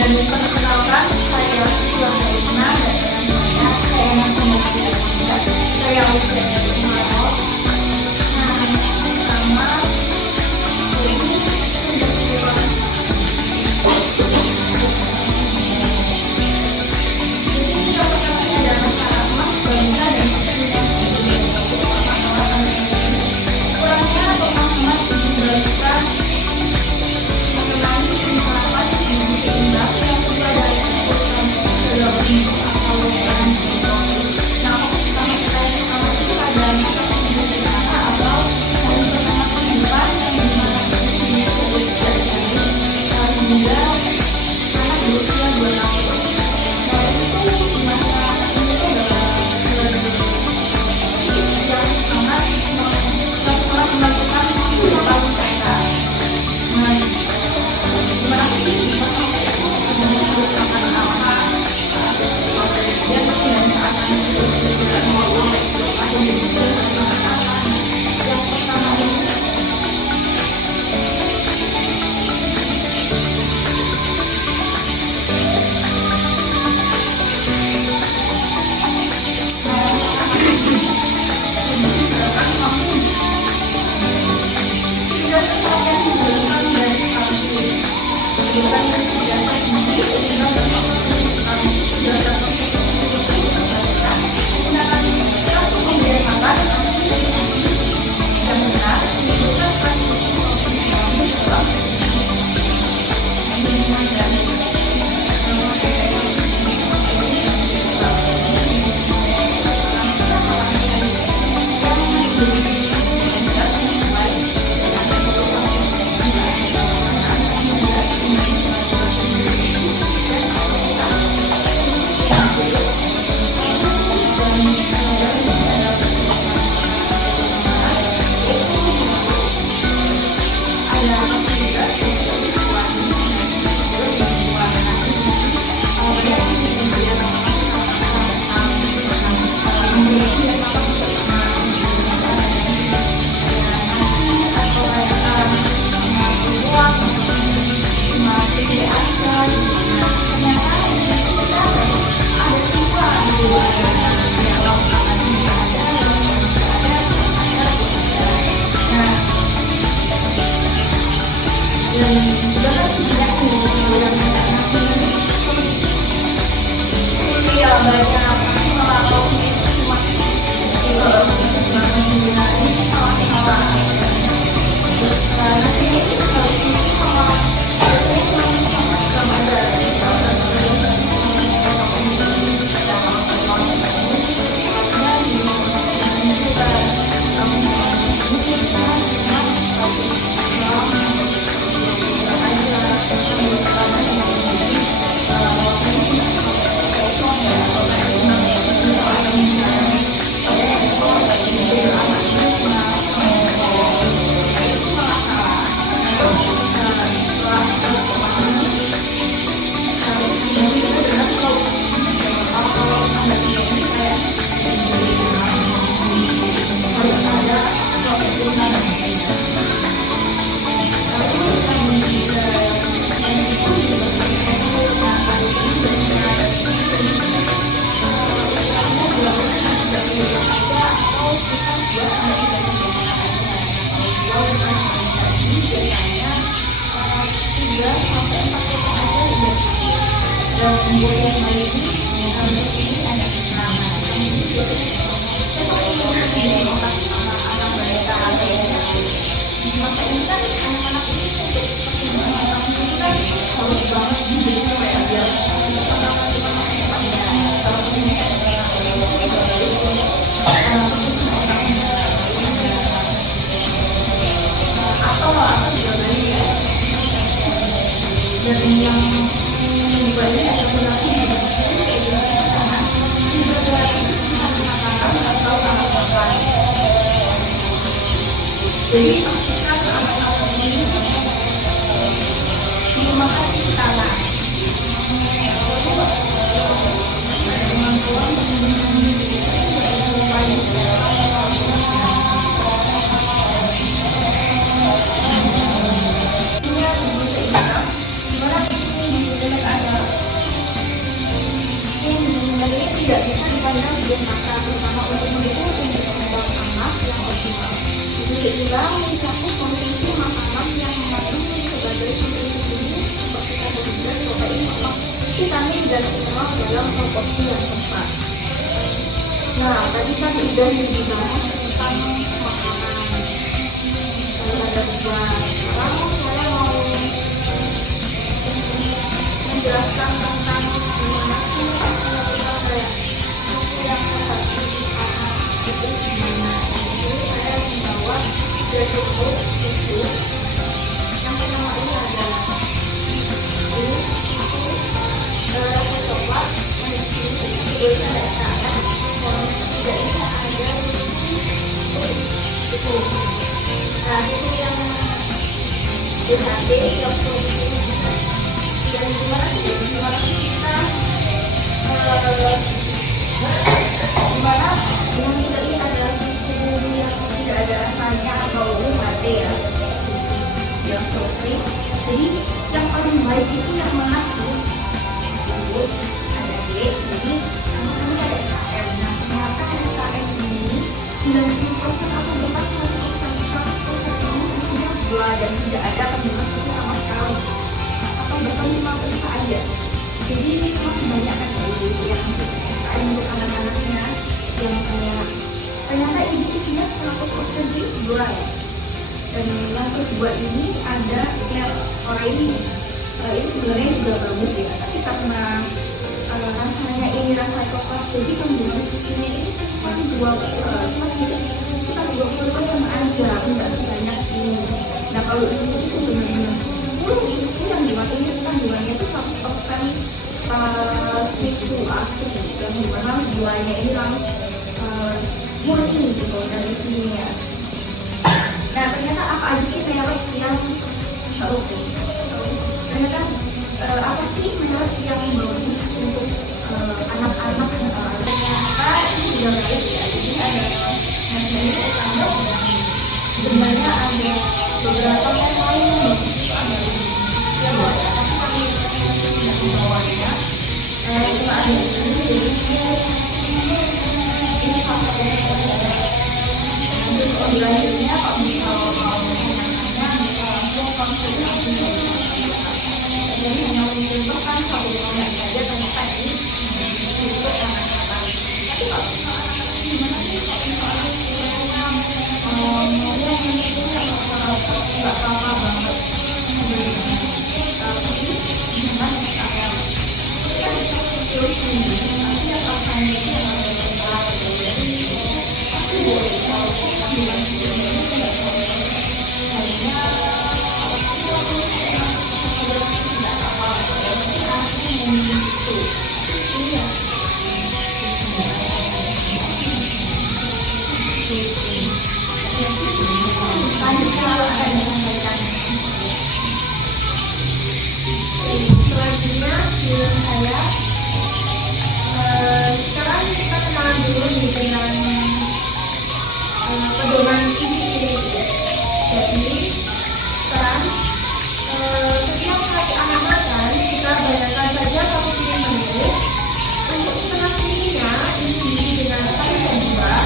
Dan perkenalkan, saya Siswa Karina dan teman saya sama saya Ujian Kumaro. Nah, pertama ini yang pertama ada masalah emas, bangga dan kepentingan kurangnya pemahaman diberikan mengenai penerapan gizi seimbang yang kedua dari sebutkan dalam bentuk atau bahan ekonomis. Nah, fokus utama kita yang pertama itu pada masa sebelum bencana atau hari pertama kehidupan yang dimana ini berusia dari hingga anak berusia 2 tahun. Nah, itu dimana ini tuh adalah yang sangat membantukan maksudnya tahun mereka. Nah, gimana sih masa-masa itu harus makan apa saat dan saat itu mau sampai 2 tahun itu harus makan apa. Yang pertama ini jadi pastikan anak-anak ini memakan isi tanah. Ini gizi seimbang, dimana ini gizi ada vitamin dan mineral dalam proporsi yang tepat. Nah, tadi kan udah dibahas tentang makanan. Ada buah. Sekarang saya mau menjelaskan tentang gimana sih kita kayak susu yang sehat itu gimana. Di sini saya membawa 3 cukup susu. Yang pertama ini adalah ini rasa coklat, di sini keduanya ada saran, dan ketiganya ada susu. Nah, susu yang DHT yang protein dan gimana sih kita gimana dengan kita ini adalah susu yang tidak ada rasanya atau mate ya, yang protein. Jadi yang paling baik itu yang mana sih? Itu ada D, jadi ini ada SKM. Nah, ternyata SKM ini 90% atau bahkan 100% ini isinya gula dan tidak ada kandungan susu sama sekali, atau bahkan 5% aja. Jadi masih banyak kan yang SKM untuk anak-anaknya yang ternyata ini isinya 100% gula ya. Dan yang kedua ini ada milk orange. Ini sebenarnya juga bagus ya, tapi karena rasanya ini rasa coklat, jadi kandungan susunya ini cuma sedikit, sekitar 20% aja, nggak sebanyak ini. Nah, kalau ini itu benar-benar full susu yang dimana ini kandungannya itu 100% susu asli, dan dimana gulanya ini murni gitu dari sininya. Nah, ternyata apa aja sih merek yang oke? Ternyata apa sih merek yang bagus untuk anak-anak? Ternyata ini juga baik ya. Di sini ada merek utama. Sebenarnya ada beberapa yang lain yang bagus itu ada yang tapi kami tidak membawanya. Cuma ada ini salah satunya. Untuk pembelajarannya kalau misalnya bisa langsung konsultasi. Jadi hanya mencontohkan satu bulan saja, ternyata ini untuk anak-anak. Tapi kalau misalnya anak-anak gimana nih? Kalau misalnya maunya itu yang rasa-rasa nggak apa-apa banget. Tapi jangan SKM. Kita bisa pilih ini, tapi yang rasanya itu yang rasanya keras. Pasti boleh kalau kita bilang ini tidak sama. Hanya kalau kita tidak apa-apa, yang penting minum susu. Ini ya. Lanjut kalau ada yang disampaikan. Selanjutnya film saya. Sekarang kita kenalan dulu nih dengan pedoman isi piring. Jadi sekarang setiap kali anak makan, kita bayarkan saja 1 piring menu. Untuk setengah piringnya ini diisi dengan sayur dan buah.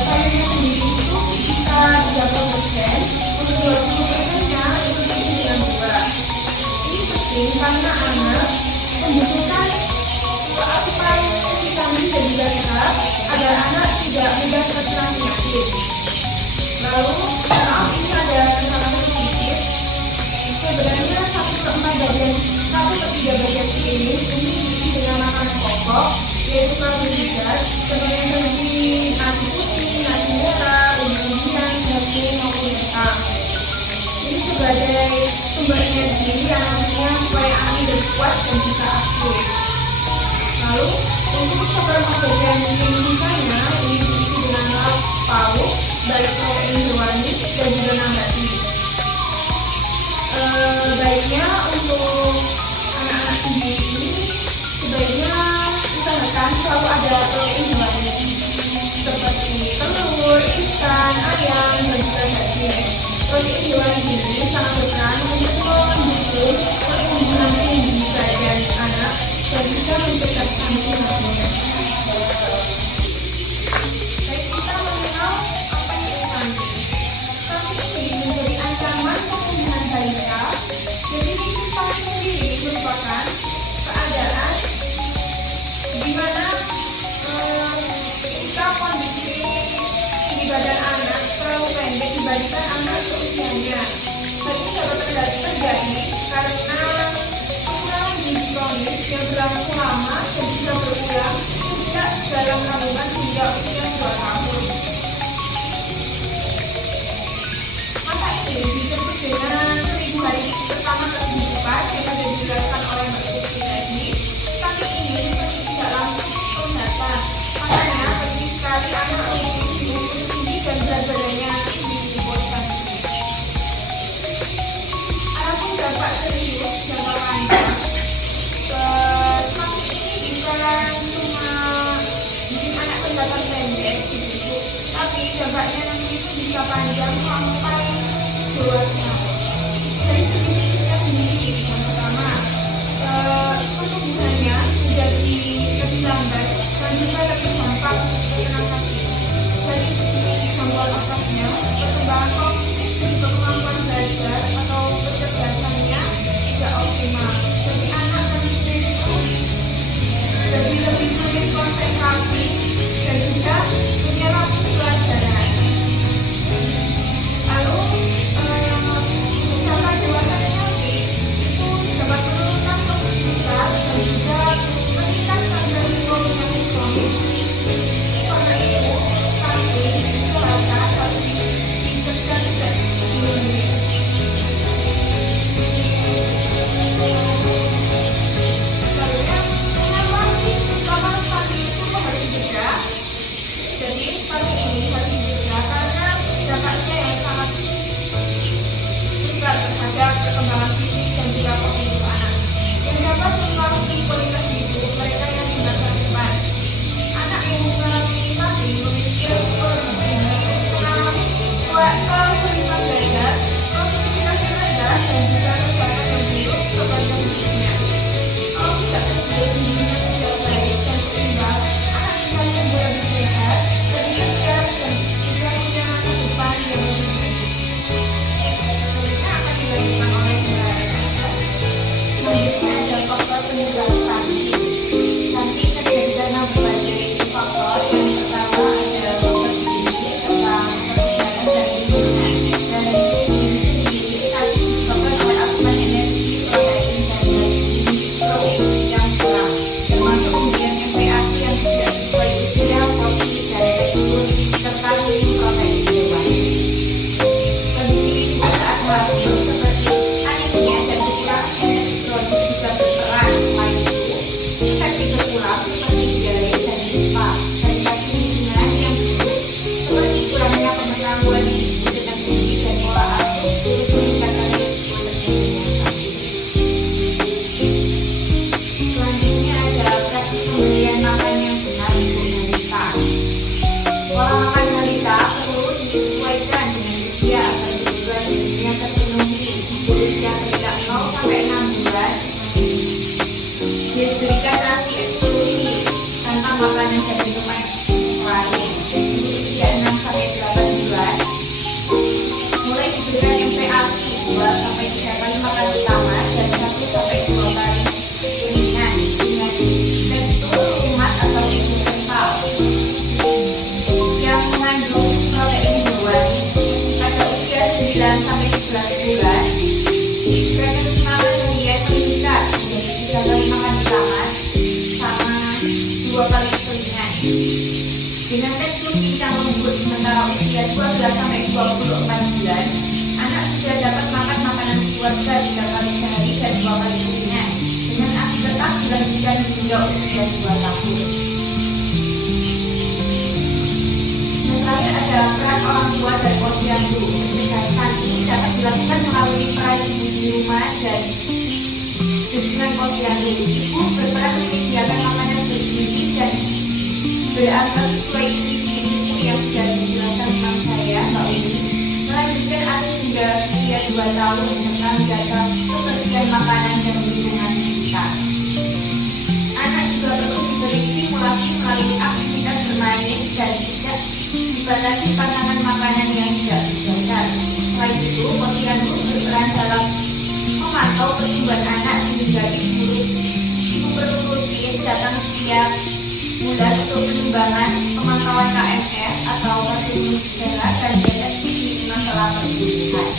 Sayurnya sendiri itu sekitar 30%, untuk 20%-nya itu diisi dengan buah. Ini penting karena anak membutuhkan asupan vitamin dan juga serat agar anak tidak mudah terserang penyakit. Lalu, maaf ini ada kesalahan sedikit. Sebenarnya 1/3 bagian piring ini diisi dengan makanan pokok, yaitu karbohidrat seperti nasi putih, nasi merah, umbi-umbian, jagung maupun kentang. Ini sebagai sumber energi yang nantinya supaya anak lebih kuat dan juga aktif. Lalu untuk seperbagian piring sisanya ini diisi dengan lauk pauk, baik protein hewani dan juga nabati. Baiknya untuk anak-anak sendiri sebaiknya usahakan selalu ada protein hewani seperti telur, ikan, ayam, dan juga daging. Protein hewani ini sangat berperan untuk mendukung pertumbuhan tinggi badan anak dan juga mencegah stunting nantinya. Baik, kita mengenal apa itu stunting. hingga usia 2 tahun. Yang terakhir ada peran orang tua dan posyandu. Pendidikan ini dapat dilakukan melalui peran ibu di rumah dan dukungan posyandu. Ibu berperan menyediakan makanan bergizi dan berantar sesuai isi buku yang sudah dijelaskan teman saya, Mbak Umi. Melanjutkan ASI hingga usia 2 tahun serta menjaga kebersihan makanan dan lingkungan sekitar. Anak juga perlu diberi stimulasi melalui aktivitas bermain dan tidak dibatasi pantangan makanan yang tidak berdasar. Selain itu, posyandu berperan dalam memantau pertumbuhan anak sehingga ibu perlu rutin datang setiap bulan untuk penimbangan, pemantauan KMS atau kartu sehat dan deteksi masalah pertumbuhan.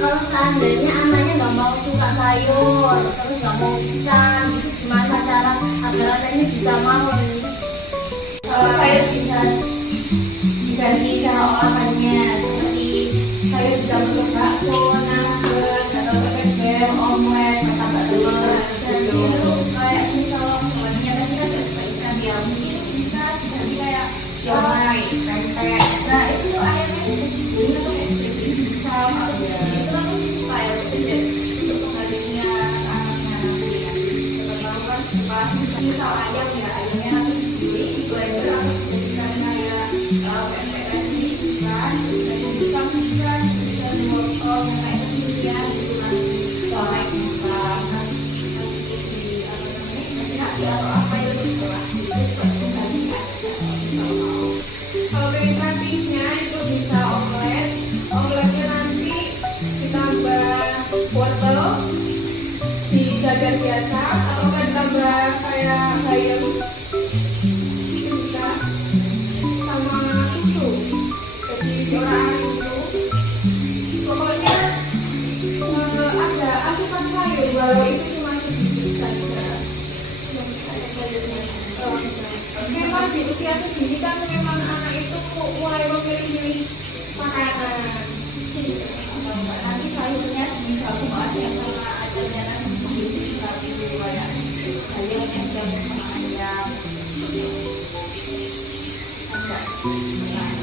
Kalau seandainya anaknya nggak mau suka sayur, terus nggak mau ikan, itu gimana cara agar anaknya bisa mau nih? Sayur bisa diganti cara olahannya, seperti sayur dicampur bakso, nugget, atau bebek, omelet, martabak telur. Dan itu kayak misal hewannya tadi kan nggak suka ikan, ya mungkin bisa diganti kayak siomay, pempek. Nah itu tuh ayamnya bisa dibeli atau kayak jadi bisa ya. Itu kan pasti suka ya untuk penggantinya anaknya nanti. Kita tahu kan suka misal ayam ya, ayamnya nanti dibeli, blender atau dijadikan kayak pempek tadi bisa, dijadikan pisang bisa, dijadikan wortel kayak pilihan gitu nanti. Soalnya bisa nanti di apa namanya kasih nasi atau apa itu bisa nasi itu buat pengganti aja misal mau. Kalau pengen praktisnya itu bisa omeletnya nanti ditambah wortel dijajar biasa atau kan ditambah kayak bayam itu bisa sama susu jadi diolah gitu. Pokoknya ada asupan sayur walau itu cuma sedikit saja. Memang di usia segini kan memang anak itu mulai memilih-milih makanan. Nanti sayurnya digabung aja sama ayamnya nanti begitu bisa kayak ayam yang campur sama ayam. Ada.